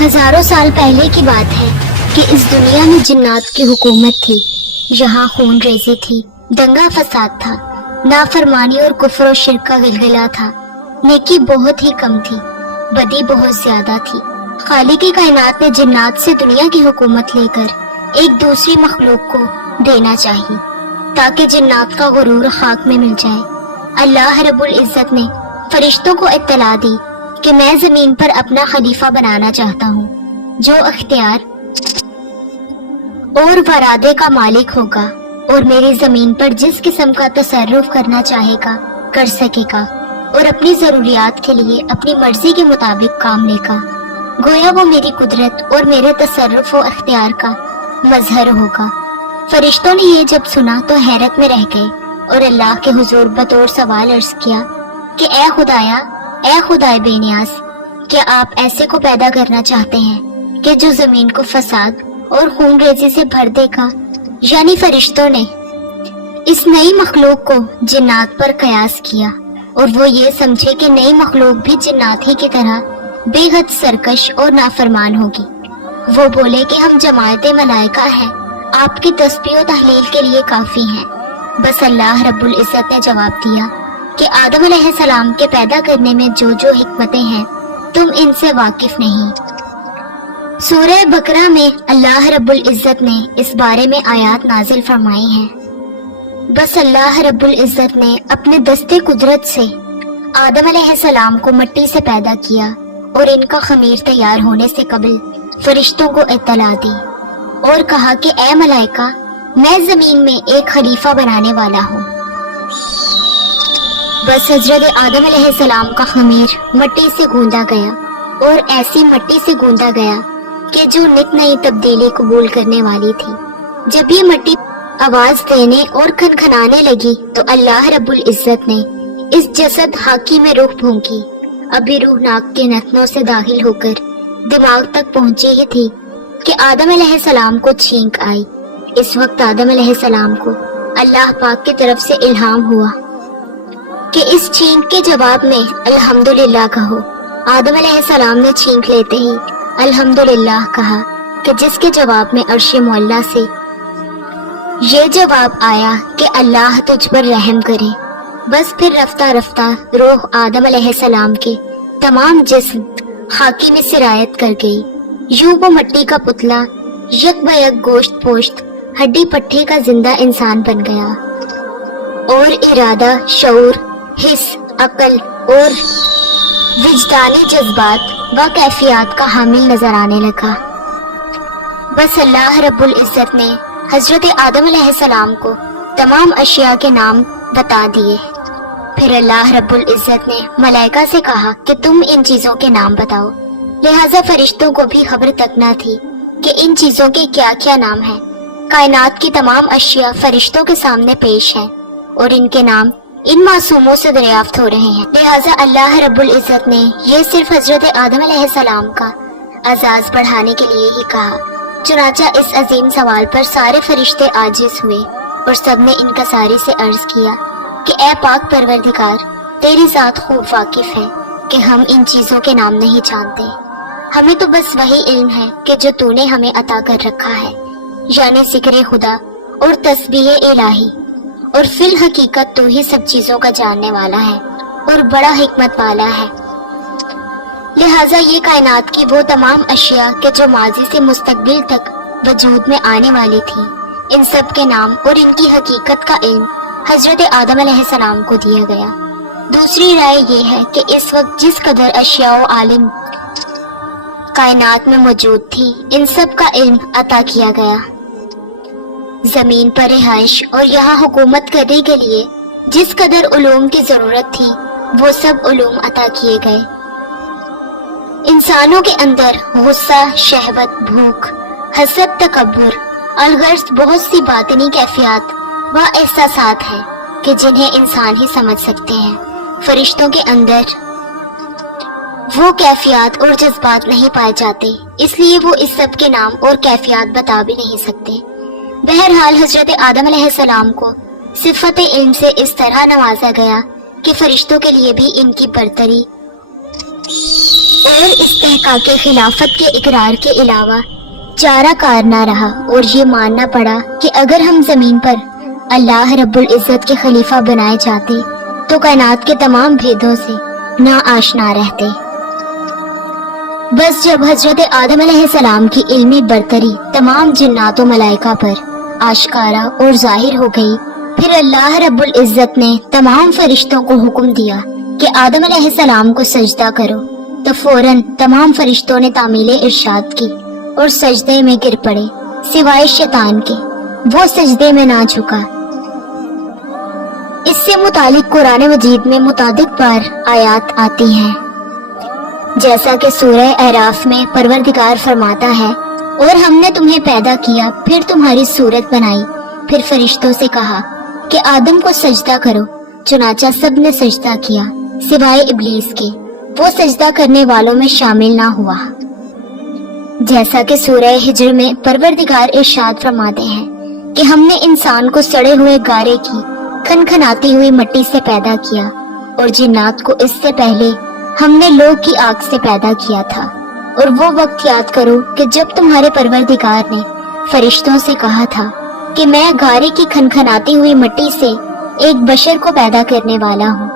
ہزاروں سال پہلے کی بات ہے کہ اس دنیا میں جنات کی حکومت تھی. یہاں خون ریزی تھی، دنگا فساد تھا، نافرمانی اور کفر و شرک کا گلگلہ تھا. نیکی بہت ہی کم تھی، بدی بہت زیادہ تھی. خالق کائنات نے جنات سے دنیا کی حکومت لے کر ایک دوسری مخلوق کو دینا چاہی تاکہ جنات کا غرور خاک میں مل جائے. اللہ رب العزت نے فرشتوں کو اطلاع دی کہ میں زمین پر اپنا خلیفہ بنانا چاہتا ہوں جو اختیار اور ارادے کا مالک ہوگا اور میری زمین پر جس قسم کا تصرف کرنا چاہے گا کر سکے گا اور اپنی ضروریات کے لیے اپنی مرضی کے مطابق کام لے گا. گویا وہ میری قدرت اور میرے تصرف و اختیار کا مظہر ہوگا. فرشتوں نے یہ جب سنا تو حیرت میں رہ گئے اور اللہ کے حضور بطور سوال عرض کیا کہ اے خدائے بے نیاز، کیا آپ ایسے کو پیدا کرنا چاہتے ہیں کہ جو زمین کو فساد اور خون ریزی سے بھر دے گا؟ یعنی فرشتوں نے اس نئی مخلوق کو جنات پر قیاس کیا اور وہ یہ سمجھے کہ نئی مخلوق بھی جنات ہی کی طرح بے حد سرکش اور نافرمان ہوگی. وہ بولے کہ ہم جماعت ملائکہ ہیں، آپ کی تسبیح و تحلیل کے لیے کافی ہیں. بس اللہ رب العزت نے جواب دیا کہ آدم علیہ السلام کے پیدا کرنے میں جو حکمتیں ہیں تم ان سے واقف نہیں. سورہ بقرہ میں اللہ رب العزت نے اس بارے میں آیات نازل فرمائی ہیں. بس اللہ رب العزت نے اپنے دستے قدرت سے آدم علیہ السلام کو مٹی سے پیدا کیا اور ان کا خمیر تیار ہونے سے قبل فرشتوں کو اطلاع دی اور کہا کہ اے ملائکہ، میں زمین میں ایک خلیفہ بنانے والا ہوں. بس حضرت آدم علیہ السلام کا خمیر مٹی سے گوندا گیا اور ایسی مٹی سے گوندا گیا کہ جو نت نئی تبدیلی قبول کرنے والی تھی. جب یہ مٹی آواز دینے اور کھنکھنانے لگی تو اللہ رب العزت نے اس جسد حاکی میں روح پھونکی. ابھی روح ناک کے نتنوں سے داخل ہو کر دماغ تک پہنچی ہی تھی کہ آدم علیہ السلام کو چھینک آئی. اس وقت آدم علیہ السلام کو اللہ پاک کی طرف سے الہام ہوا کہ اس چھینک کے جواب میں الحمدللہ کہو. آدم علیہ السلام نے چھینک لیتے ہی الحمدللہ کہا کہ جس کے جواب میں عرش معلیٰ سے یہ جواب آیا کہ اللہ تجھ پر رحم کرے. بس پھر رفتہ رفتہ روح آدم علیہ السلام کے تمام جسم خاکی میں سرایت کر گئی. یوں وہ مٹی کا پتلا یک بیک گوشت پوشت ہڈی پٹھے کا زندہ انسان بن گیا اور ارادہ، شعور، حس، عقل اور وجدانی جذبات و کیفیات کا حامل نظر آنے لگا. بس اللہ رب العزت نے حضرت آدم علیہ السلام کو تمام اشیاء کے نام بتا دیے. پھر اللہ رب العزت نے ملائکہ سے کہا کہ تم ان چیزوں کے نام بتاؤ. لہٰذا فرشتوں کو بھی خبر تک نہ تھی کہ ان چیزوں کے کیا کیا نام ہیں. کائنات کی تمام اشیاء فرشتوں کے سامنے پیش ہیں اور ان کے نام ان معصوموں سے دریافت ہو رہے ہیں. لہٰذا اللہ رب العزت نے یہ صرف حضرت آدم علیہ السلام کا اعزاز بڑھانے کے لیے ہی کہا. چنانچہ اس عظیم سوال پر سارے فرشتے عاجز ہوئے اور سب نے انکساری سے عرض کیا کہ اے پاک پروردگار، تیری ذات خوب واقف ہے کہ ہم ان چیزوں کے نام نہیں جانتے. ہمیں تو بس وہی علم ہے کہ جو تو نے ہمیں عطا کر رکھا ہے، یعنی ذکر خدا اور تسبیح الہی. اور فی الحقیقت تو ہی سب چیزوں کا جاننے والا ہے اور بڑا حکمت والا ہے. لہٰذا یہ کائنات کی وہ تمام اشیاء کہ جو ماضی سے مستقبل تک وجود میں آنے والی تھی، ان سب کے نام اور ان کی حقیقت کا علم حضرت آدم علیہ السلام کو دیا گیا. دوسری رائے یہ ہے کہ اس وقت جس قدر اشیاء و عالم کائنات میں موجود تھی، ان سب کا علم عطا کیا گیا. زمین پر رہائش اور یہاں حکومت کرنے کے لیے جس قدر علوم کی ضرورت تھی وہ سب علوم عطا کیے گئے. انسانوں کے اندر غصہ، شہوت، بھوک، حسد، تکبر، الغرض بہت سی باطنی کیفیات و احساسات ہیں کہ جنہیں انسان ہی سمجھ سکتے ہیں. فرشتوں کے اندر وہ کیفیات اور جذبات نہیں پائے جاتے، اس لیے وہ اس سب کے نام اور کیفیات بتا بھی نہیں سکتے. بہرحال حضرت آدم علیہ السلام کو صفت علم سے اس طرح نوازا گیا کہ فرشتوں کے لیے بھی ان کی برتری اور استحقاق خلافت کے اقرار کے علاوہ چارہ کار نہ رہا اور یہ ماننا پڑا کہ اگر ہم زمین پر اللہ رب العزت کے خلیفہ بنائے جاتے تو کائنات کے تمام بھیدوں سے نا آشنا رہتے۔ بس جب حضرت آدم علیہ السلام کی علمی برتری تمام جنات و ملائکہ پر آشکارا اور ظاہر ہو گئی، پھر اللہ رب العزت نے تمام فرشتوں کو حکم دیا کہ آدم علیہ السلام کو سجدہ کرو، تو فوراً تمام فرشتوں نے تعمیل ارشاد کی اور سجدے میں گر پڑے سوائے شیطان کے، وہ سجدے میں نہ جھکا۔ اس سے متعلق قرآن مجید میں متعدد بار آیات آتی ہیں، جیسا کہ سورہ اعراف میں پروردگار فرماتا ہے، اور ہم نے تمہیں پیدا کیا، پھر تمہاری صورت بنائی، پھر فرشتوں سے کہا کہ آدم کو سجدہ کرو، چنانچہ سب نے سجدہ کیا سوائے ابلیس کے، وہ سجدہ کرنے والوں میں شامل نہ ہوا۔ جیسا کہ سورہ ہجر میں پروردگار ارشاد فرماتے ہیں کہ ہم نے انسان کو سڑے ہوئے گارے کی کھنکھناتی ہوئی مٹی سے پیدا کیا، اور جنات کو اس سے پہلے ہم نے لوگ کی آگ سے پیدا کیا تھا۔ اور وہ وقت یاد کرو کہ جب تمہارے پروردگار نے فرشتوں سے کہا تھا کہ میں گارے کی کھنکھناتی ہوئی مٹی سے ایک بشر کو پیدا کرنے والا ہوں،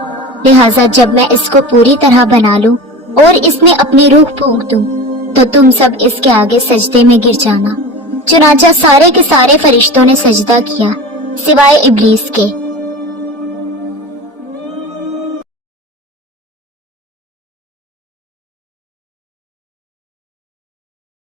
لہٰذا جب میں اس کو پوری طرح بنا لوں اور اس میں اپنی روح پھونک دوں تو تم سب اس کے آگے سجدے میں گر جانا۔ چنانچہ سارے کے سارے فرشتوں نے سجدہ کیا سوائے ابلیس کے،